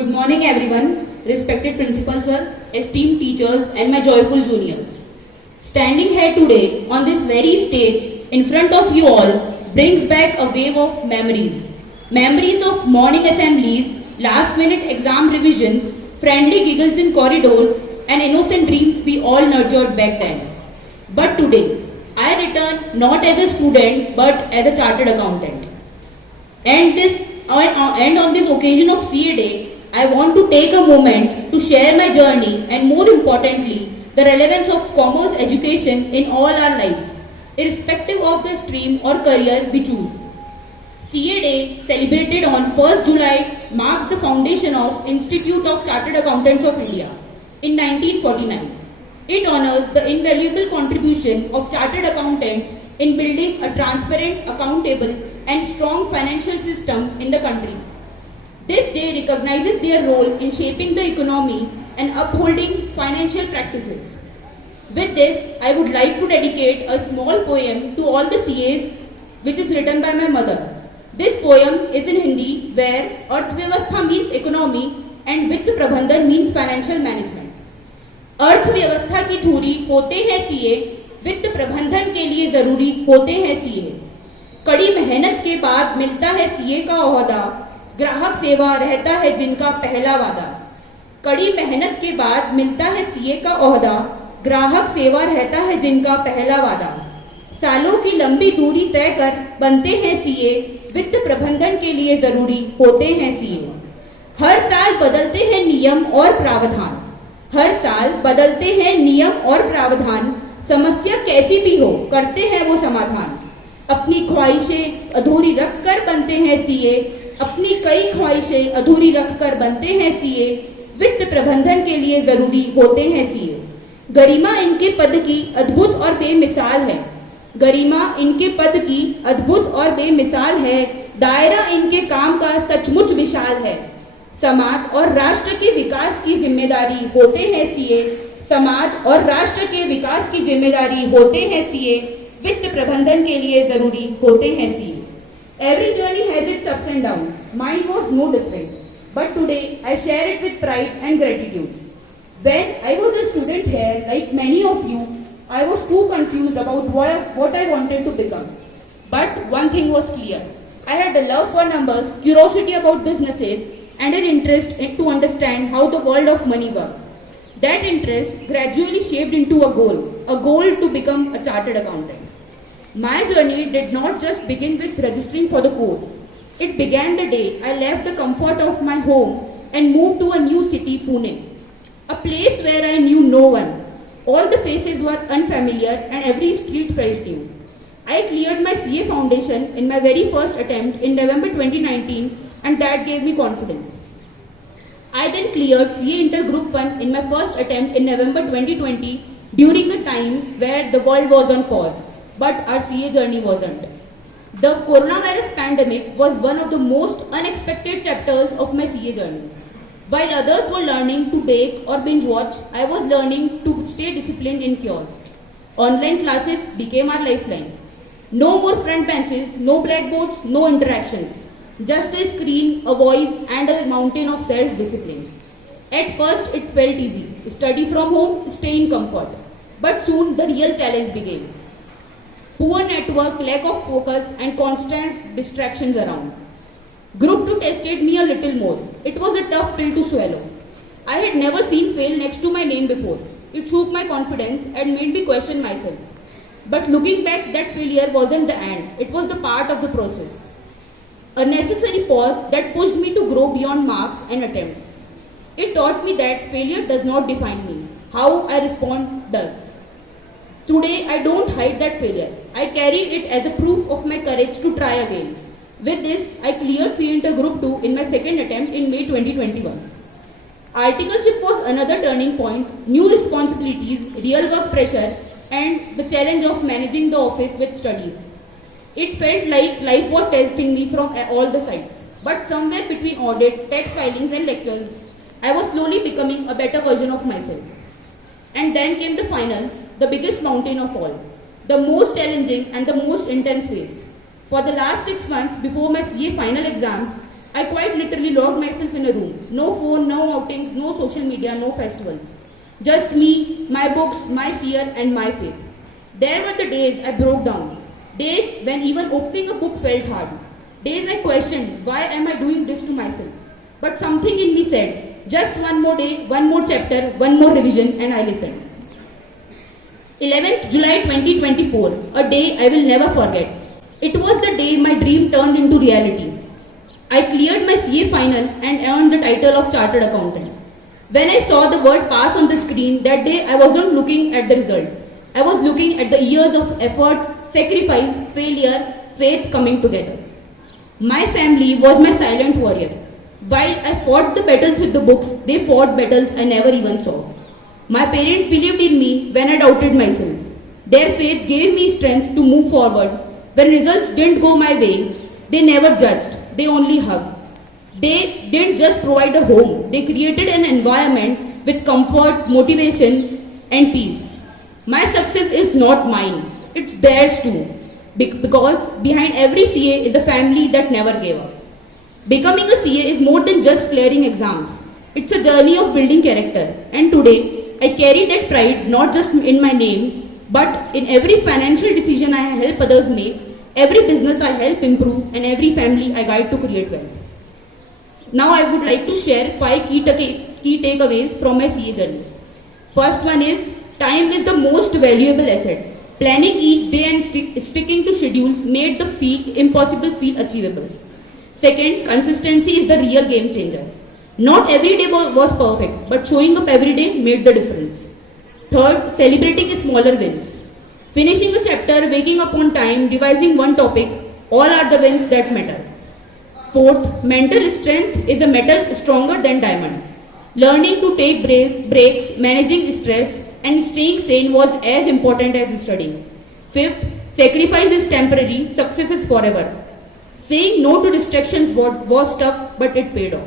Good morning everyone, respected principal sir, esteemed teachers and my joyful juniors. Standing here today on this very stage in front of you all brings back a wave of memories. Memories of morning assemblies, last minute exam revisions, friendly giggles in corridors and innocent dreams we all nurtured back then. But today, I return not as a student but as a chartered accountant. And on this occasion of CA Day, I want to take a moment to share my journey and more importantly, the relevance of commerce education in all our lives, irrespective of the stream or career we choose. CA Day, celebrated on 1st July, marks the foundation of Institute of Chartered Accountants of India in 1949. It honors the invaluable contribution of chartered accountants in building a transparent, accountable and strong financial system in the country. This day recognizes their role in shaping the economy and upholding financial practices. With this, I would like to dedicate a small poem to all the CAs which is written by my mother. This poem is in Hindi where Arthvyavastha means economy and Vitt Prabandhan means financial management. अर्थव्यवस्था की धूरी होते हैं CA, वित्त प्रबंधन के लिए जरूरी होते हैं सीए। कड़ी मेहनत के बाद मिलता है सीए का ओहदा, ग्राहक सेवा रहता है जिनका पहला वादा। कड़ी मेहनत के बाद मिलता है सीए का ओहदा, ग्राहक सेवा रहता है जिनका पहला वादा। सालों की लंबी दूरी तय कर बनते हैं सीए, वित्त प्रबंधन के लिए जरूरी होते हैं सीए। हर साल बदलते हैं नियम और प्रावधान, हर साल बदलते हैं नियम और प्रावधान, समस्या कैसी भी हो करते हैं वो समाधान। अपनी ख्वाहिशें अधूरी रखकर बनते हैं सीए, अपनी कई ख्वाहिशें अधूरी रखकर बनते हैं सीए, वित्त प्रबंधन के लिए जरूरी होते हैं सीए। गरिमा इनके पद की अद्भुत और बेमिसाल है, गरिमा इनके पद की अद्भुत और बेमिसाल है, दायरा इनके काम का सचमुच विशाल है। समाज और राष्ट्र के विकास की जिम्मेदारी होते हैं सीए, समाज और राष्ट्र के विकास की जिम्मेदारी होते हैं सीए, वित्त प्रबंधन के लिए जरूरी होते हैं CA. Every journey has its ups and downs. Mine was no different. But today, I share it with pride and gratitude. When I was a student here, like many of you, I was too confused about what I wanted to become. But one thing was clear. I had a love for numbers, curiosity about businesses, and an interest to understand how the world of money worked. That interest gradually shaped into a goal to become a chartered accountant. My journey did not just begin with registering for the course. It began the day I left the comfort of my home and moved to a new city, Pune, a place where I knew no one. All the faces were unfamiliar and every street felt new. I cleared my CA foundation in my very first attempt in November 2019 and that gave me confidence. I then cleared CA Intergroup 1 in my first attempt in November 2020 during the time where the world was on pause. But our CA journey wasn't. The coronavirus pandemic was one of the most unexpected chapters of my CA journey. While others were learning to bake or binge watch, I was learning to stay disciplined in chaos. Online classes became our lifeline. No more front benches, no blackboards, no interactions. Just a screen, a voice and a mountain of self-discipline. At first it felt easy. Study from home, stay in comfort. But soon the real challenge began. Poor network, lack of focus and constant distractions around. Group 2 tested me a little more. It was a tough pill to swallow. I had never seen fail next to my name before. It shook my confidence and made me question myself. But looking back, that failure wasn't the end. It was the part of the process. A necessary pause that pushed me to grow beyond marks and attempts. It taught me that failure does not define me. How I respond does. Today, I don't hide that failure. I carry it as a proof of my courage to try again. With this, I cleared CA Inter Group 2 in my second attempt in May 2021. Articleship was another turning point, new responsibilities, real work pressure, and the challenge of managing the office with studies. It felt like life was testing me from all the sides. But somewhere between audit, tax filings, and lectures, I was slowly becoming a better version of myself. And then came the finals, the biggest mountain of all, the most challenging and the most intense phase. For the last 6 months before my CA final exams, I quite literally locked myself in a room. No phone, no outings, no social media, no festivals. Just me, my books, my fear and my faith. There were the days I broke down. Days when even opening a book felt hard. Days I questioned, why am I doing this to myself? But something in me said, just one more day, one more chapter, one more revision, and I listened. 11th July 2024, a day I will never forget. It was the day my dream turned into reality. I cleared my CA final and earned the title of Chartered Accountant. When I saw the word pass on the screen, that day I wasn't looking at the result. I was looking at the years of effort, sacrifice, failure, faith coming together. My family was my silent warrior. While I fought the battles with the books, they fought battles I never even saw. My parents believed in me when I doubted myself. Their faith gave me strength to move forward. When results didn't go my way, they never judged, they only hugged. They didn't just provide a home, they created an environment with comfort, motivation, and peace. My success is not mine, it's theirs too. Because behind every CA is a family that never gave up. Becoming a CA is more than just clearing exams. It's a journey of building character. And today, I carry that pride not just in my name, but in every financial decision I help others make, every business I help improve, and every family I guide to create wealth. Now I would like to share 5 key takeaways from my CA journey. First one is, time is the most valuable asset. Planning each day and sticking to schedules made the impossible feel achievable. Second, consistency is the real game changer. Not every day was perfect, but showing up every day made the difference. Third, celebrating smaller wins. Finishing a chapter, waking up on time, revising one topic, all are the wins that matter. Fourth, mental strength is a metal stronger than diamond. Learning to take breaks, managing stress, and staying sane was as important as studying. Fifth, sacrifice is temporary, success is forever. Saying no to distractions was tough, but it paid off.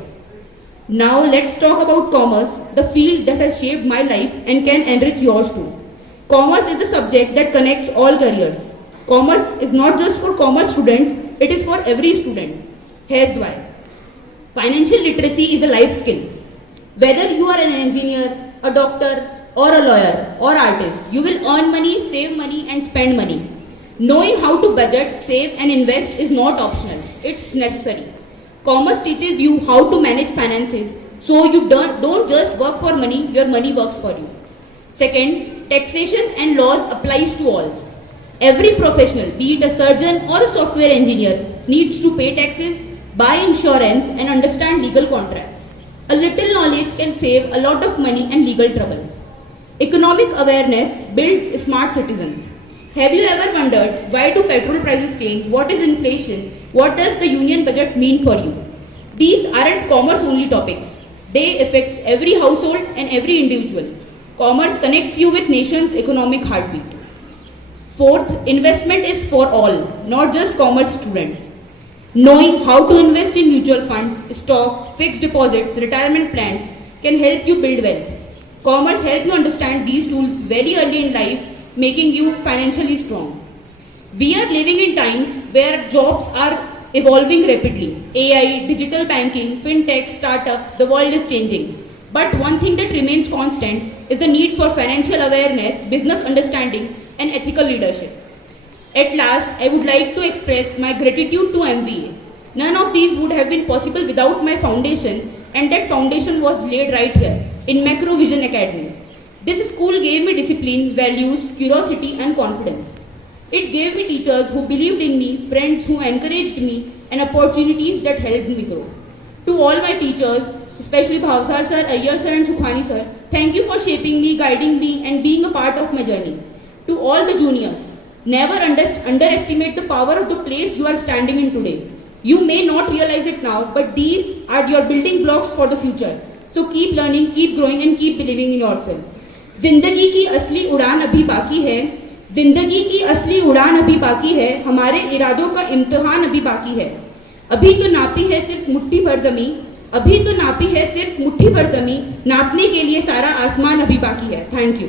Now let's talk about commerce, the field that has shaped my life and can enrich yours too. Commerce is a subject that connects all careers. Commerce is not just for commerce students, it is for every student. Here's why. Financial literacy is a life skill. Whether you are an engineer, a doctor, or a lawyer, or artist, you will earn money, save money, and spend money. Knowing how to budget, save, and invest is not optional, it's necessary. Commerce teaches you how to manage finances, so you don't just work for money, your money works for you. Second, taxation and laws applies to all. Every professional, be it a surgeon or a software engineer, needs to pay taxes, buy insurance, and understand legal contracts. A little knowledge can save a lot of money and legal trouble. Economic awareness builds smart citizens. Have you ever wondered, why do petrol prices change? What is inflation? What does the union budget mean for you? These aren't commerce-only topics. They affect every household and every individual. Commerce connects you with nation's economic heartbeat. Fourth, investment is for all, not just commerce students. Knowing how to invest in mutual funds, stock, fixed deposits, retirement plans can help you build wealth. Commerce helps you understand these tools very early in life, making you financially strong. We are living in times where jobs are evolving rapidly. AI, digital banking, fintech, startups, the world is changing. But one thing that remains constant is the need for financial awareness, business understanding, and ethical leadership. At last, I would like to express my gratitude to MBA. None of these would have been possible without my foundation, and that foundation was laid right here, in Macrovision Academy. This school gave me discipline, values, curiosity, and confidence. It gave me teachers who believed in me, friends who encouraged me, and opportunities that helped me grow. To all my teachers, especially Bhavsar sir, Ayyar sir, and Sukhani sir, thank you for shaping me, guiding me, and being a part of my journey. To all the juniors, never underestimate the power of the place you are standing in today. You may not realize it now, but these are your building blocks for the future. So keep learning, keep growing, and keep believing in yourself. जिंदगी की असली उड़ान अभी बाकी है, जिंदगी की असली उड़ान अभी बाकी है, हमारे इरादों का इम्तिहान अभी बाकी है. अभी तो नापी है सिर्फ मुट्ठी भर जमी, अभी तो नापी है सिर्फ मुट्ठी भर जमी, नापने के लिए सारा आसमान अभी बाकी है. Thank you.